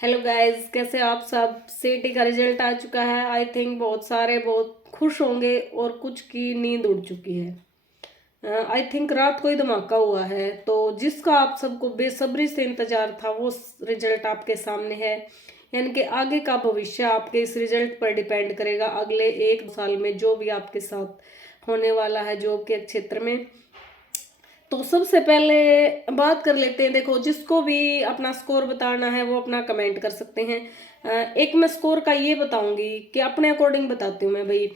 Hello guys, कैसे आप सब। सीईटी का रिजल्ट आ चुका है। आई थिंक बहुत सारे बहुत खुश होंगे और कुछ की नींद उड़ चुकी है। आई थिंक रात को ही धमाका हुआ है, तो जिसका आप सबको बेसब्री से इंतजार था वो रिजल्ट आपके सामने है। यानी कि आगे का भविष्य आपके इस रिजल्ट पर डिपेंड करेगा। अगले 1 साल में जो भी आपके साथ होने वाला है जॉब के क्षेत्र में। तो सबसे पहले बात कर लेते हैं। देखो, जिसको भी अपना स्कोर बताना है वो अपना कमेंट कर सकते हैं। एक मैं स्कोर का ये बताऊंगी कि अपने अकॉर्डिंग बताती हूँ मैं भाई,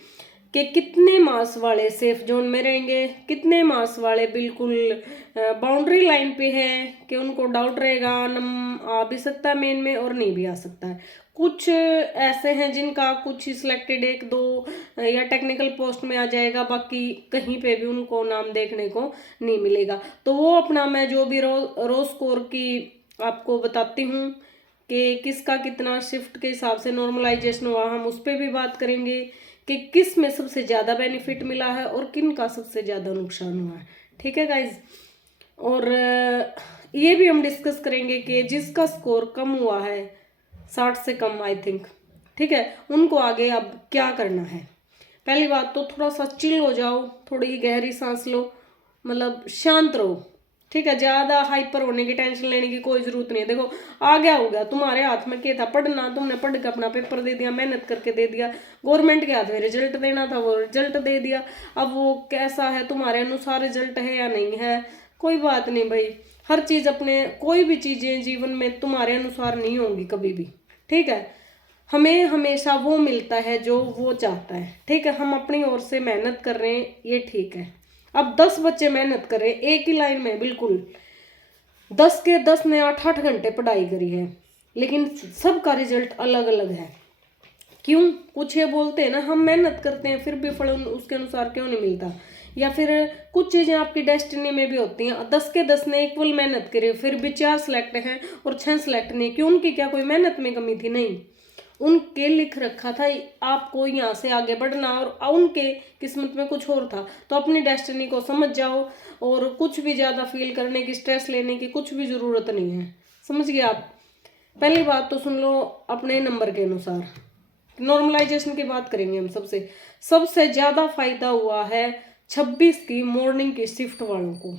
कि कितने मार्क्स वाले सेफ जोन में रहेंगे, कितने मार्क्स वाले बिल्कुल बाउंड्री लाइन पे हैं कि उनको डाउट रहेगा, नम आ भी सकता है मेन में और नहीं भी आ सकता है। कुछ ऐसे हैं जिनका कुछ ही सिलेक्टेड एक दो या टेक्निकल पोस्ट में आ जाएगा, बाकी कहीं पे भी उनको नाम देखने को नहीं मिलेगा। तो वो अपना मैं जो भी रो स्कोर की आपको बताती हूँ कि किसका कितना शिफ्ट के हिसाब से नॉर्मलाइजेशन हुआ, हम उस पर भी बात करेंगे कि किस में सबसे ज़्यादा बेनिफिट मिला है और किन का सबसे ज़्यादा नुकसान हुआ है। ठीक है गाइज। और ये भी हम डिस्कस करेंगे कि जिसका स्कोर कम हुआ है 60 से कम, आई थिंक, ठीक है, उनको आगे अब क्या करना है। पहली बात तो थोड़ा सा चिल हो जाओ, थोड़ी गहरी सांस लो, मतलब शांत रहो। ठीक है, ज्यादा हाइपर होने की, टेंशन लेने की कोई जरूरत नहीं है। देखो, आ गया हो गया, तुम्हारे हाथ में क्या था, पढ़ना। तुमने पढ़ के अपना पेपर दे दिया, मेहनत करके दे दिया। गवर्नमेंट के हाथ में रिजल्ट देना था, वो रिजल्ट दे दिया। अब वो कैसा है, तुम्हारे अनुसार रिजल्ट है या नहीं है, कोई बात नहीं भाई। हर चीज अपने, कोई भी चीजें जीवन में तुम्हारे अनुसार नहीं होंगी कभी भी। ठीक है, हमें हमेशा वो मिलता है जो वो चाहता है। ठीक है, हम अपनी ओर से मेहनत कर रहे हैं, ये ठीक है। अब 10 बच्चे मेहनत कर रहे हैं एक ही लाइन में, बिल्कुल 10 के 10 ने 8-8 घंटे पढ़ाई करी है, लेकिन सबका रिजल्ट अलग अलग है। क्यों? कुछ ये बोलते हैं ना, हम मेहनत करते हैं फिर भी फल उसके अनुसार क्यों नहीं मिलता। या फिर कुछ चीजें आपकी डेस्टिनी में भी होती हैं। 10 के 10 ने इक्वल मेहनत करी, फिर भी 4 सिलेक्ट हैं और 6 सिलेक्ट नहीं। क्यों? उनकी क्या कोई मेहनत में कमी थी? नहीं, उनके लिख रखा था आपको यहाँ से आगे बढ़ना, और उनके किस्मत में कुछ और था। तो अपनी डेस्टिनी को समझ जाओ, और कुछ भी ज्यादा फील करने की, स्ट्रेस लेने की कुछ भी जरूरत नहीं है। समझ गए आप। पहली बात तो सुन लो, अपने नंबर के अनुसार नॉर्मलाइजेशन की बात करेंगे हम। सबसे सबसे ज्यादा फायदा हुआ है 26 की मॉर्निंग की शिफ्ट वालों को,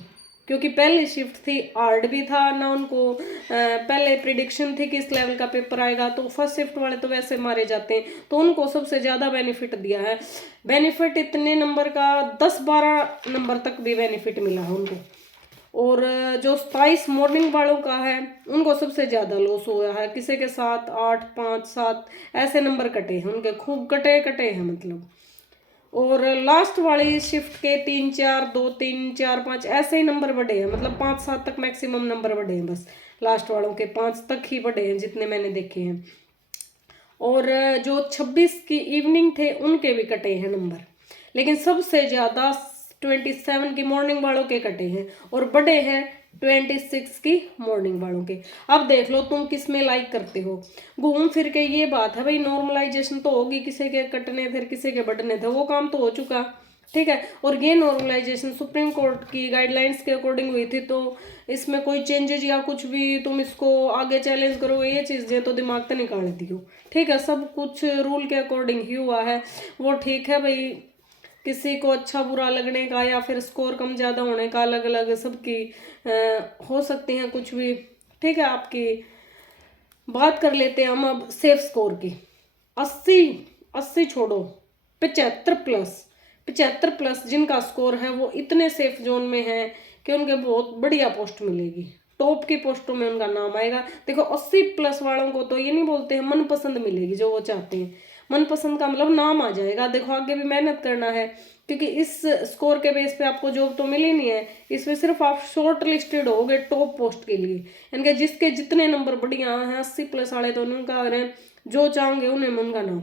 क्योंकि पहली शिफ्ट थी, हार्ड भी था ना उनको। पहले प्रिडिक्शन थी कि इस लेवल का पेपर आएगा, तो फर्स्ट शिफ्ट वाले तो वैसे मारे जाते हैं, तो उनको सबसे ज्यादा बेनिफिट दिया है। बेनिफिट इतने नंबर का, 10-12 नंबर तक भी बेनिफिट मिला है उनको। और जो 27 मॉर्निंग वालों का है उनको सबसे ज्यादा लॉस हुआ है। किसी के 7, 8, 5, 7 ऐसे नंबर कटे हैं उनके, खूब कटे कटे हैं मतलब। और लास्ट वाली शिफ्ट के 3-4, 2-3-4-5 ऐसे ही नंबर बढ़े हैं, मतलब 5-7 तक मैक्सिमम नंबर बढ़े हैं बस। लास्ट वालों के 5 तक ही बढ़े हैं जितने मैंने देखे हैं। और जो 26 की इवनिंग थे उनके भी कटे हैं नंबर, लेकिन सबसे ज्यादा 27 की मॉर्निंग वालों के कटे हैं, और बड़े हैं 26 की मॉर्निंग वालों के। अब देख लो तुम किस में लाइक करते हो। घूम फिर के ये बात है भाई, नॉर्मलाइजेशन तो होगी, किसी के कटने थे किसी के बढ़ने थे, वो काम तो हो चुका। ठीक है, और ये नॉर्मलाइजेशन सुप्रीम कोर्ट की गाइडलाइंस के अकॉर्डिंग हुई थी, तो इसमें कोई चेंजेस या कुछ भी तुम इसको आगे चैलेंज करो, ये चीजें तो दिमाग से निकाल दियो। ठीक है, सब कुछ रूल के अकॉर्डिंग ही हुआ है, वो ठीक है भाई। किसी को अच्छा बुरा लगने का या फिर स्कोर कम ज़्यादा होने का अलग अलग सबकी हो सकती हैं कुछ भी। ठीक है, आपकी बात कर लेते हैं हम अब सेफ स्कोर की। 80, 80 छोड़ो, 75+, 75+ जिनका स्कोर है वो इतने सेफ जोन में है कि उनके बहुत बढ़िया पोस्ट मिलेगी, टॉप की पोस्टों में उनका नाम आएगा। देखो, 80+ वालों को तो ये नहीं बोलते हैं मनपसंद मिलेगी जो वो चाहते हैं, मनपसंद का मतलब नाम आ जाएगा। देखो, आगे भी मेहनत करना है, क्योंकि इस स्कोर के बेस पे आपको जॉब तो मिली नहीं है, इसमें सिर्फ आप शॉर्ट लिस्टेड होगे टॉप पोस्ट के लिए। यानी कि जिसके जितने नंबर बढ़िया हैं 80+ वाले, तो उनका जो चाहोगे उन्हें उनका नाम।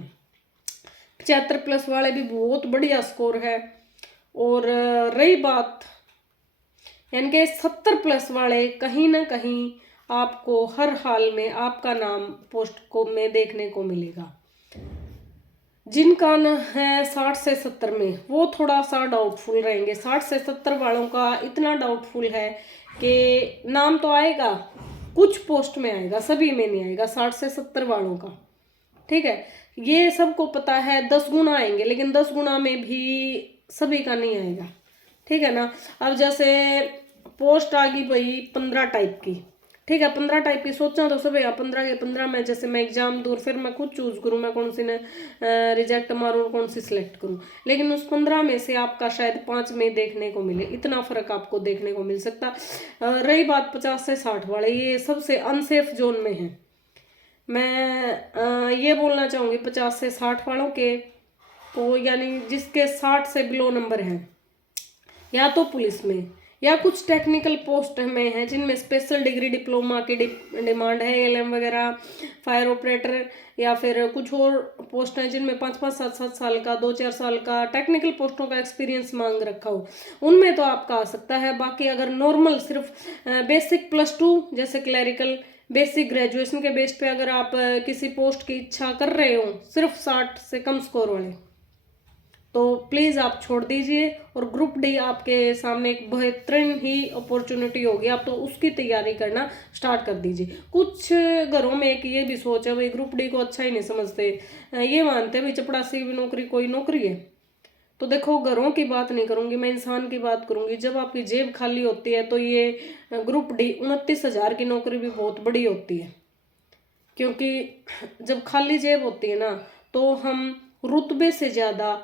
75+ वाले भी बहुत बढ़िया स्कोर है। और रही बात, यानी कि 70+ वाले, कहीं ना कहीं आपको हर हाल में आपका नाम पोस्ट को में देखने को मिलेगा। जिनका न है 60 से 70 में, वो थोड़ा सा डाउटफुल रहेंगे। 60 से 70 वालों का इतना डाउटफुल है कि नाम तो आएगा, कुछ पोस्ट में आएगा, सभी में नहीं आएगा, 60 से 70 वालों का। ठीक है, ये सबको पता है 10 गुना आएंगे, लेकिन 10 गुना में भी सभी का नहीं आएगा। ठीक है ना। अब जैसे पोस्ट आ गई भाई 15 टाइप की, ठीक है, 15 टाइप की सोचा तो सब 15 के 15 में जैसे मैं एग्जाम दूर, फिर मैं खुद चूज करूँ मैं कौन सी ने रिजेक्ट मारूँ और कौन सी सिलेक्ट करूँ। लेकिन उस 15 में से आपका शायद 5 में देखने को मिले, इतना फर्क आपको देखने को मिल सकता। रही बात 50 से 60 वाले, ये सबसे अनसेफ जोन में है। मैं ये बोलना चाहूँगी 50 से 60 वालों के, तो यानी जिसके 60 से बिलो नंबर हैं, या तो पुलिस में या कुछ टेक्निकल पोस्ट में है जिनमें स्पेशल डिग्री डिप्लोमा की डिमांड है, एलएम वगैरह, फायर ऑपरेटर, या फिर कुछ और पोस्ट हैं जिनमें 5-5, 7-7 साल का, 2-4 साल का टेक्निकल पोस्टों का एक्सपीरियंस मांग रखा हो, उनमें तो आपका आ सकता है। बाकी अगर नॉर्मल सिर्फ बेसिक +2 जैसे क्लैरिकल, बेसिक ग्रेजुएशन के बेस पे अगर आप किसी पोस्ट की इच्छा कर रहे हो सिर्फ 60 से कम स्कोर वाले, तो प्लीज़ आप छोड़ दीजिए। और ग्रुप डी आपके सामने एक बेहतरीन ही अपॉर्चुनिटी होगी, आप तो उसकी तैयारी करना स्टार्ट कर दीजिए। कुछ घरों में एक ये भी सोच है भाई ग्रुप डी को अच्छा ही नहीं समझते, ये मानते भाई चपड़ासी भी नौकरी कोई नौकरी है। तो देखो, घरों की बात नहीं करूंगी मैं, इंसान की बात करूंगी। जब आपकी जेब खाली होती है तो ये ग्रुप डी 29,000 की नौकरी भी बहुत बड़ी होती है, क्योंकि जब खाली जेब होती है ना तो हम रुतबे से ज़्यादा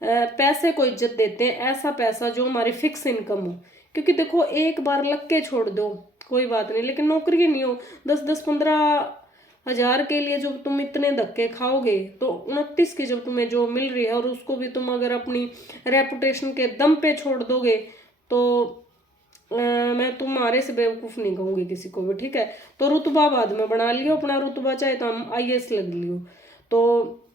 पैसे को इज्जत देते हैं, ऐसा पैसा जो हमारी फिक्स इनकम हो। क्योंकि देखो, एक बार लग के छोड़ दो कोई बात नहीं, लेकिन नौकरी नहीं हो 10-10, 15,000 के लिए जब तुम इतने धक्के खाओगे, तो 29 की जब तुम्हें जो मिल रही है और उसको भी तुम अगर अपनी रेपुटेशन के दम पे छोड़ दोगे, तो मैं तुम्हारे से बेवकूफ़ नहीं कहूँगी किसी को भी। ठीक है, तो रुतबा बाद में बना लियो अपना रुतबा, चाहे तो हम आईएएस लग लियो। तो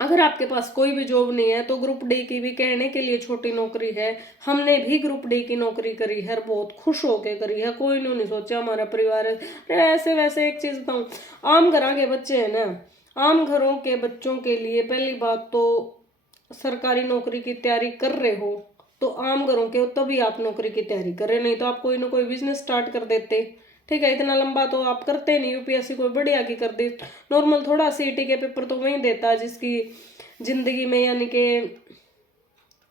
अगर आपके पास कोई भी जॉब नहीं है तो ग्रुप डी की भी कहने के लिए छोटी नौकरी है। हमने भी ग्रुप डी की नौकरी करी है, बहुत खुश होके करी है, कोई नहीं सोचा हमारा परिवार है। अरे ऐसे वैसे एक चीज़ बताऊँ, आम घरों के बच्चे हैं ना, आम घरों के बच्चों के लिए पहली बात तो सरकारी नौकरी की तैयारी कर रहे हो तो आम घरों के तभी आप नौकरी की तैयारी कर रहे, नहीं तो आप कोई ना कोई बिजनेस स्टार्ट कर देते। ठीक है, इतना लंबा तो आप करते नहीं, यूपीएससी कोई बढ़िया की कर दे, नॉर्मल थोड़ा सीईटी के पेपर तो वही देता है जिसकी जिंदगी में यानी कि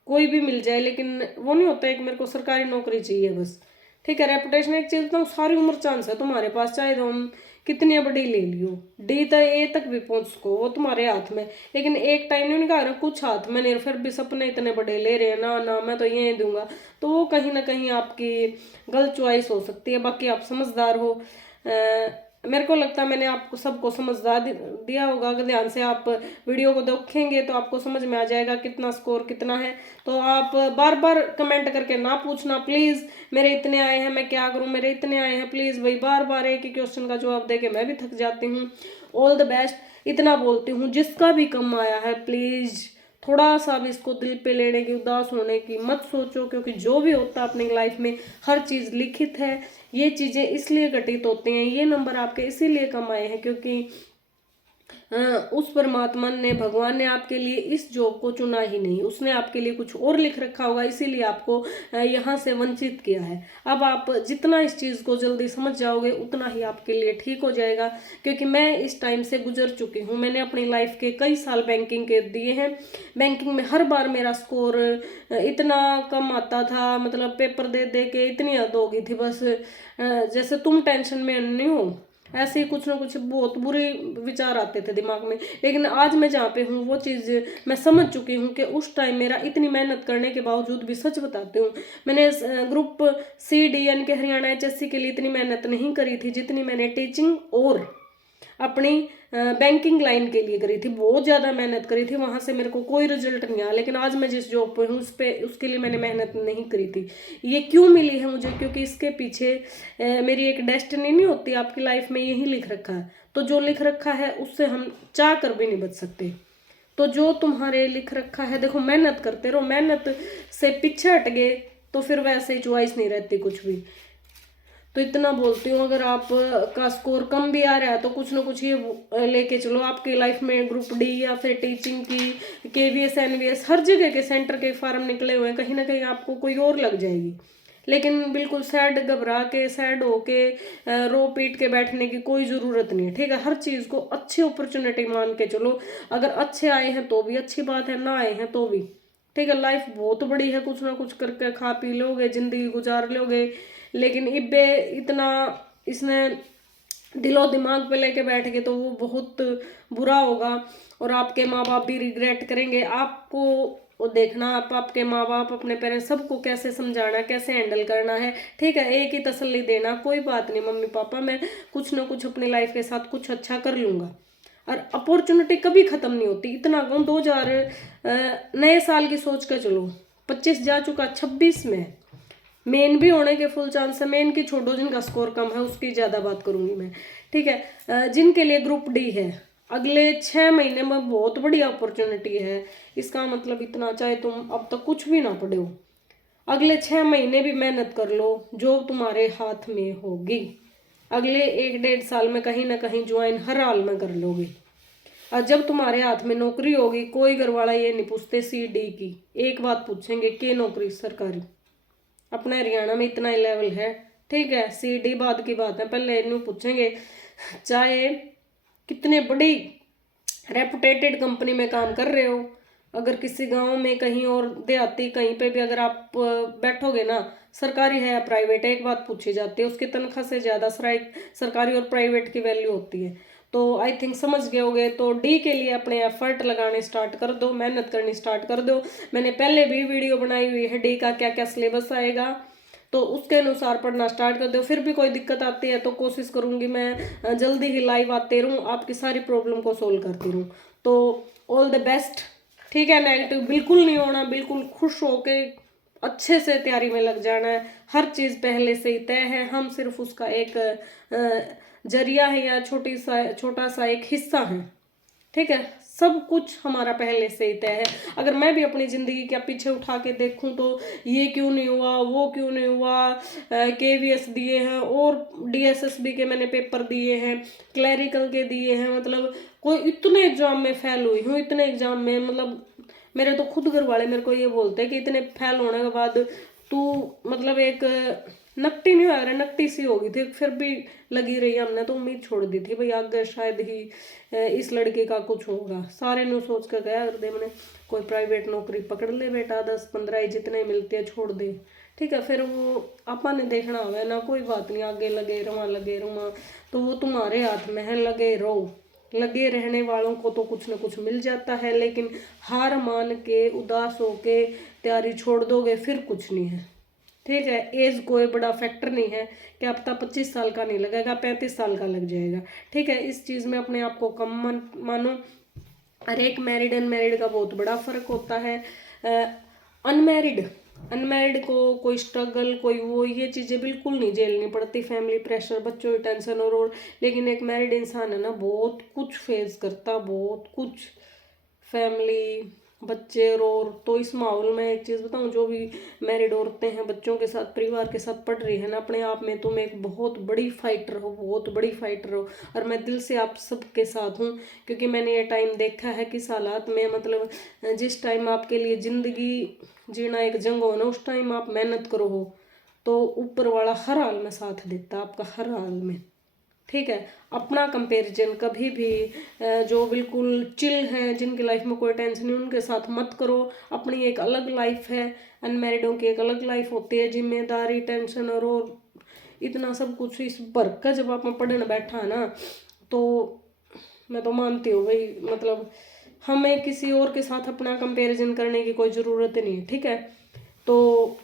कोई भी मिल जाए, लेकिन वो नहीं होता है कि मेरे को सरकारी नौकरी चाहिए बस। ठीक है, रेपुटेशन एक चीज़ तो सारी उम्र चांस है तुम्हारे पास, चाहे तो हम कितनी बड़ी ले लियो, डी तक ए तक भी पहुंच सको, वो तुम्हारे हाथ में। लेकिन एक टाइम नहीं कहा कुछ हाथ में नहीं, फिर भी सपने इतने बड़े ले रहे हैं ना ना मैं तो यही दूंगा, तो वो कहीं ना कहीं आपकी गलत चॉइस हो सकती है। बाकी आप समझदार हो, मेरे को लगता है मैंने आपको सबको समझदार दिया होगा। अगर ध्यान से आप वीडियो को देखेंगे तो आपको समझ में आ जाएगा कितना स्कोर कितना है। तो आप बार बार कमेंट करके ना पूछना प्लीज़, मेरे इतने आए हैं मैं क्या करूं, मेरे इतने आए हैं प्लीज़। भाई बार बार एक ही क्वेश्चन का जवाब दे के मैं भी थक जाती हूँ। ऑल द बेस्ट, इतना बोलती हूँ। जिसका भी कम आया है प्लीज़ थोड़ा सा भी इसको दिल पे लेने की, उदास होने की मत सोचो, क्योंकि जो भी होता है अपनी लाइफ में हर चीज़ लिखित है। ये चीज़ें इसलिए घटित होती हैं, ये नंबर आपके इसीलिए कम आए हैं क्योंकि उस परमात्मा ने, भगवान ने आपके लिए इस जॉब को चुना ही नहीं, उसने आपके लिए कुछ और लिख रखा होगा, इसीलिए आपको यहाँ से वंचित किया है। अब आप जितना इस चीज़ को जल्दी समझ जाओगे उतना ही आपके लिए ठीक हो जाएगा, क्योंकि मैं इस टाइम से गुजर चुकी हूँ। मैंने अपनी लाइफ के कई साल बैंकिंग के दिए हैं। बैंकिंग में हर बार मेरा स्कोर इतना कम आता था, मतलब पेपर दे दे के इतनी हद हो गई थी बस, जैसे तुम टेंशन में नहीं हो ऐसे ही कुछ ना कुछ बहुत बुरे विचार आते थे दिमाग में। लेकिन आज मैं जहाँ पे हूँ वो चीज़ मैं समझ चुकी हूँ कि उस टाइम मेरा इतनी मेहनत करने के बावजूद भी, सच बताती हूँ, मैंने ग्रुप सी डी यानी कि हरियाणा HSC के लिए इतनी मेहनत नहीं करी थी जितनी मैंने टीचिंग और अपनी बैंकिंग लाइन के लिए करी थी। बहुत ज़्यादा मेहनत करी थी, वहाँ से मेरे को कोई रिजल्ट नहीं आया। लेकिन आज मैं जिस जॉब पे हूँ उसके लिए मैंने मेहनत नहीं करी थी। ये क्यों मिली है मुझे? क्योंकि इसके पीछे मेरी एक डेस्टिनी नहीं होती आपकी लाइफ में, यही लिख रखा है। तो जो लिख रखा है उससे हम चाह कर भी नहीं बच सकते। तो जो तुम्हारे लिख रखा है, देखो मेहनत करते रहो, मेहनत से पीछे हट गए तो फिर वैसे ही चॉइस नहीं रहती कुछ भी। तो इतना बोलती हूँ, अगर आप का स्कोर कम भी आ रहा है तो कुछ ना कुछ ये लेके चलो आपकी लाइफ में। ग्रुप डी या फिर टीचिंग की, KVS NVS हर जगह के सेंटर के फार्म निकले हुए हैं, कहीं ना कहीं आपको कोई और लग जाएगी। लेकिन बिल्कुल सैड घबरा के सैड होके रो पीट के बैठने की कोई ज़रूरत नहीं है, ठीक है। हर चीज़ को अच्छी अपॉर्चुनिटी मान के चलो। अगर अच्छे आए हैं तो भी अच्छी बात है, ना आए हैं तो भी, ठीक है। लाइफ बहुत बड़ी है, कुछ ना कुछ करके खा पी लोगे, जिंदगी गुजार लोगे। लेकिन इब्बे इतना इसने दिलो दिमाग पे लेके बैठ के तो वो बहुत बुरा होगा, और आपके माँ बाप भी रिग्रेट करेंगे। आपको वो देखना, आप आपके माँ बाप अपने पेरेंट्स सबको कैसे समझाना, कैसे हैंडल करना है, ठीक है। एक ही तसल्ली देना, कोई बात नहीं मम्मी पापा, मैं कुछ ना कुछ अपनी लाइफ के साथ कुछ अच्छा कर लूँगा। और अपॉर्चुनिटी कभी ख़त्म नहीं होती। इतना कहूँ 2000 नए साल की सोच के चलो, 25 जा चुका, 26 में मेन भी होने के फुल चांस है। मेन की छोड़ो, जिनका स्कोर कम है उसकी ज़्यादा बात करूंगी मैं, ठीक है। जिनके लिए ग्रुप डी है, अगले 6 महीने में बहुत बड़ी अपॉर्चुनिटी है। इसका मतलब इतना, चाहे तुम अब तक कुछ भी ना पढ़े हो, अगले 6 महीने भी मेहनत कर लो जो तुम्हारे हाथ में होगी। अगले 1-1.5 साल में कहीं ना कहीं ज्वाइन हर हाल में कर लोगे। और जब तुम्हारे हाथ में नौकरी होगी, कोई घर वाला ये नहीं पूछते CD की, एक बात पूछेंगे के नौकरी सरकारी। अपना हरियाणा में इतना ही लेवल है, ठीक है। CD बाद की बात है, पहले इन्हें पूछेंगे। चाहे कितने बड़ी रेपुटेटेड कंपनी में काम कर रहे हो, अगर किसी गांव में कहीं और देहाती कहीं पे भी अगर आप बैठोगे ना, सरकारी है या प्राइवेट है, एक बात पूछी जाती है, उसकी तनख्वाह से ज़्यादा सरकारी और प्राइवेट की वैल्यू होती है। तो आई थिंक समझ गए होगे। तो डी के लिए अपने एफर्ट लगाने स्टार्ट कर दो, मेहनत करनी स्टार्ट कर दो। मैंने पहले भी वीडियो बनाई हुई है डी का क्या क्या सिलेबस आएगा, तो उसके अनुसार पढ़ना स्टार्ट कर दो। फिर भी कोई दिक्कत आती है तो कोशिश करूंगी मैं जल्दी ही लाइव आते रहूँ, आपकी सारी प्रॉब्लम को सोल्व करती रहूँ। तो ऑल द बेस्ट, ठीक है। नेगेटिव बिल्कुल नहीं होना, बिल्कुल खुश होके अच्छे से तैयारी में लग जाना है। हर चीज़ पहले से ही तय है, हम सिर्फ उसका एक जरिया है या छोटा सा एक हिस्सा है, ठीक है। सब कुछ हमारा पहले से ही तय है। अगर मैं भी अपनी ज़िंदगी के पीछे उठा के देखूं तो ये क्यों नहीं हुआ, वो क्यों नहीं हुआ, KVS दिए हैं और DSSB के मैंने पेपर दिए हैं, क्लैरिकल के दिए हैं, मतलब कोई इतने एग्जाम में फेल हुई हूँ, इतने एग्जाम में, मतलब मेरे तो खुद घर वाले मेरे को ये बोलते हैं कि इतने फेल होने के बाद तू मतलब एक नकटी नहीं हो रहा, नकटी सी होगी थी, फिर भी लगी रही। हमने तो उम्मीद छोड़ दी थी भाई आगे शायद ही इस लड़के का कुछ होगा। सारे ने सोच कर गया हृदय मैंने कोई प्राइवेट नौकरी पकड़ ले बेटा, 10-15 ही जितने मिलते हैं छोड़ दे, ठीक है। फिर वो आपा ने देखना होगा ना, कोई बात नहीं, आगे लगे रहुआ, तो वो तुम्हारे हाथ में है, लगे रहो। लगे रहने वालों को तो कुछ ना कुछ मिल जाता है, लेकिन हार मान के उदास होके तैयारी छोड़ दोगे फिर कुछ नहीं है, ठीक है। एज कोई बड़ा फैक्टर नहीं है, क्या पता 25 साल का नहीं लगेगा, 35 साल का लग जाएगा, ठीक है। इस चीज़ में अपने आप को कम मानो। और एक मैरिड अनमैरिड का बहुत बड़ा फर्क होता है। अनमैरिड को कोई स्ट्रगल, कोई वो ये चीज़ें बिल्कुल नहीं झेलनी पड़ती, फैमिली प्रेशर, बच्चों की टेंशन और लेकिन एक मैरिड इंसान है ना, बहुत कुछ फेस करता, बहुत कुछ, फैमिली, बच्चे और तो इस माहौल में एक चीज़ बताऊं, जो भी मैरिड औरतें हैं बच्चों के साथ परिवार के साथ पढ़ रही है ना, अपने आप में तुम एक बहुत बड़ी फाइटर हो, बहुत बड़ी फाइटर हो। और मैं दिल से आप सबके साथ हूँ, क्योंकि मैंने ये टाइम देखा है किस हालात में, मतलब जिस टाइम आपके लिए ज़िंदगी जीना एक जंग हो ना, उस टाइम आप मेहनत करो हो तो ऊपर वाला हर हाल में साथ देता आपका, हर हाल में, ठीक है। अपना कंपैरिजन कभी भी जो बिल्कुल चिल है, जिनकी लाइफ में कोई टेंशन नहीं, उनके साथ मत करो। अपनी एक अलग लाइफ है, अनमैरिडों की एक अलग लाइफ होती है, जिम्मेदारी, टेंशन और इतना सब कुछ इस भर का जब आप पढ़ने बैठा है ना, तो मैं तो मानती हूँ भाई, मतलब हमें किसी और के साथ अपना कंपैरिजन करने की कोई ज़रूरत नहीं है, ठीक है। तो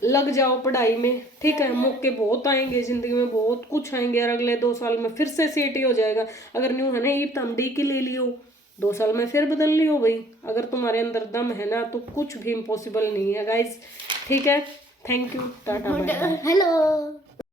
लग जाओ पढ़ाई में, ठीक है। मौके बहुत आएंगे ज़िंदगी में, बहुत कुछ आएंगे, और अगले 2 साल में फिर से CT हो जाएगा। अगर न्यू है ना ये तम डी की ले लियो, 2 साल में फिर बदल लियो भाई। अगर तुम्हारे अंदर दम है ना तो कुछ भी इम्पॉसिबल नहीं है गाइज, ठीक है। Thank you, tata bye. Hello.